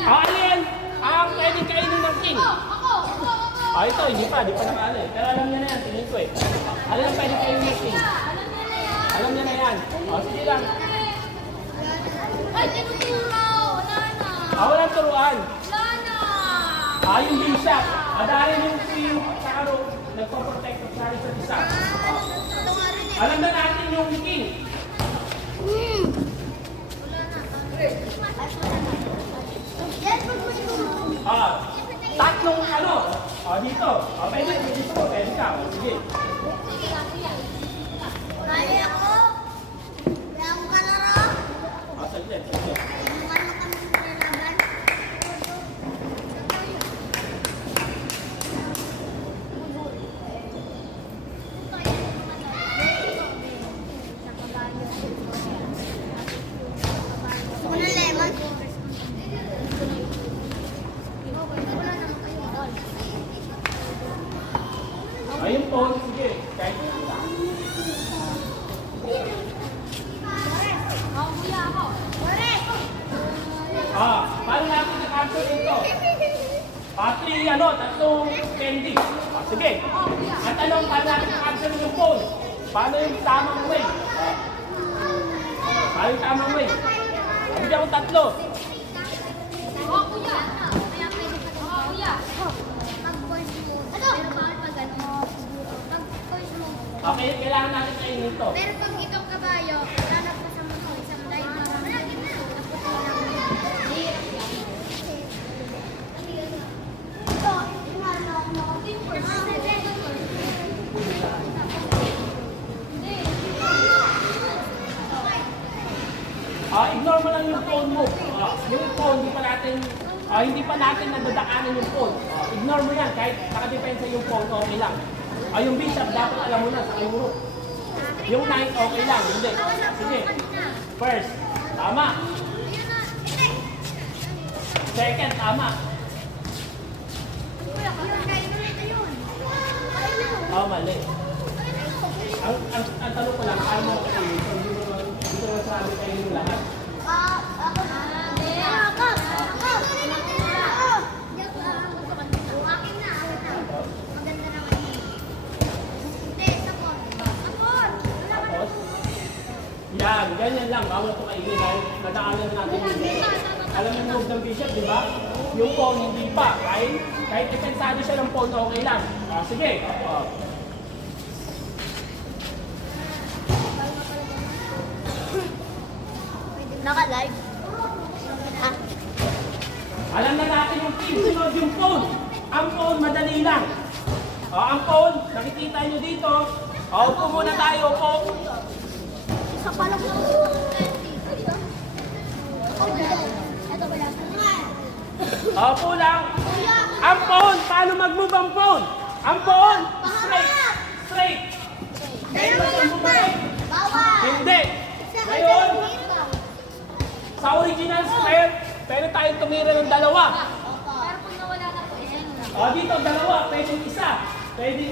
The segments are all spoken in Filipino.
Alin? Ang pwedeng kainin ng king. Ito, hindi pa nakali. Pero alam niya na yan, tingin ko eh. Alam ang pwedeng kainin ng king. Alam niya na yan. Sige lang. Ay, tinuturo! Wala na! Walang turuan. Wala na! Yung bishop. Dahil yung king sa araw, nagpo-protect sa isa. Alam na natin yung king. Tatlong ano? Dito. Pwede ka. Sige. Kaya ako! Kaya ako ka na rin! Saglit. Ano kami nilalaban? Muna lemon. Ayun po, sige. Kahit paano natin na-capture dito? Tatlong candy. Sige. At anong paano natin na-capture yung phone? Paano yung tamang way? Paano yung tamang way? Sabi akong tatlo. Okay, kailangan natin kainin ito. Pero pag ikaw kabayo, lalap ka sa mga isang live na malaki na. Ignore mo lang yung phone mo. Yung phone, hindi pa natin nadadaanan yung phone. Ignore mo yan, kahit nakadepensa yung phone, okay lang. Yung bishop, dapat alam mo na sa kayo. Yung knight, okay lang. Hindi. Sige. First, tama. Second, tama. Mali. Ang tanong ko lang, paano mo kayo? Hindi ko nasabi kayo yung lahat. Yan, ganyan lang. Bawal ito kainin dahil nadaanan natin yung alam yung move ng bishop, di ba? Yung pawn, hindi pa. Kahit depensado siya ng pawn, okay lang. Sige. Naka-live? Alam na natin yung king, sunod yung pawn. Ang pawn, madali lang. Ang pawn, nakikita nyo dito. Upo muna tayo, upo. Isa pa lang. Upo lang. Ang pawn, paano mag-move ang pawn? Ang pawn, straight. Hindi. Ngayon, sa original square, pwede tayong tumira ng dalawa. Pero kung nawala na po, Dito, dalawa. Pwedeng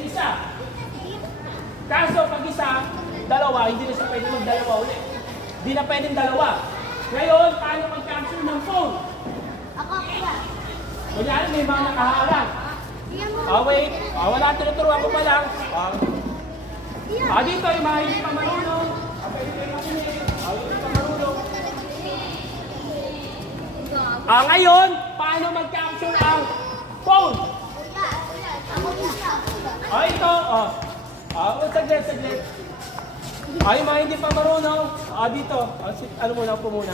isa. Kaso, pag isa, dalawa, hindi na siya pwede magdalawa ulit. Hindi na pwedeng dalawa. Ngayon, paano mag-capture ng phone? ako kaya. Kunyari, may mga nakaharang. Wait. Wala, tinuturuan ko pa lang. Dito, yung mga hindi pa marunong. Pwede kayo makinig. Hindi pa marunong. Ngayon, paano mag-capture ang phone? Ito. Saglit. Mga hindi pa marunong. Dito. Ano muna po muna.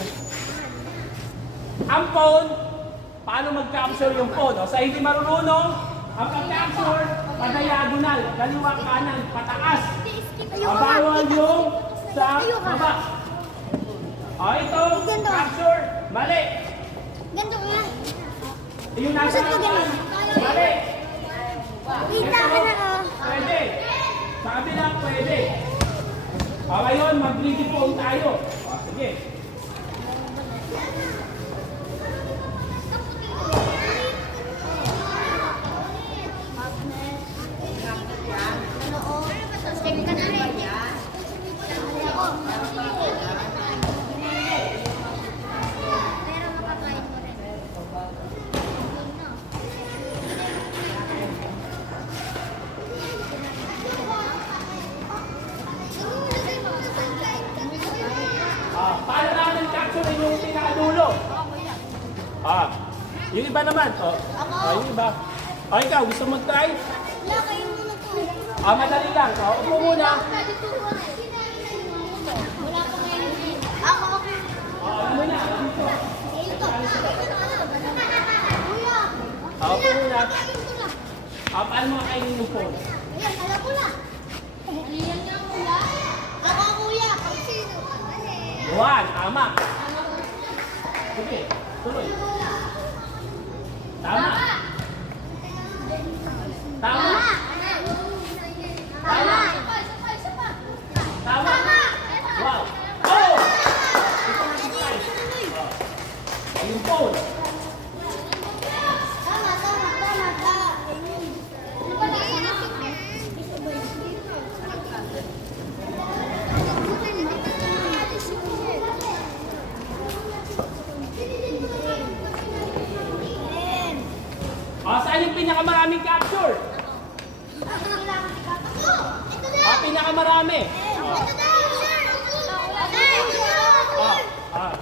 Ang phone, paano mag-capture yung phone? Sa hindi marunong, ang pag-capture, pa-diagonal, kaliwa, kanan, pataas. Bawal yung sa baba. Ito, capture, mali. Ganito nga. Yung nasa harapan, mali. Kita ka na ka. Pwede. Sa kabila, pwede. Ngayon, mag-3D phone tayo. Sige. Ah, yung iba naman. Oh. Yung iba. Ikaw, gusto mo try? Wala kayo muna to. Madali lang. Upo muna. Wala pa ngayon. Ako. Ano muna? Ito. Kuya. Upo muna. Kain ko na. Paano mo kainin yung phone? Ayan, alam ko na. Ayan nga kuya. Ako kuya. Pag sino? Juan, tama. Sige, tuloy. Tama. Tama. Tama. Tama. Wow. Oh! Yung phone. Saan yung pinakamaraming capture? Pinakamarami. Ito daw, sir. Ah,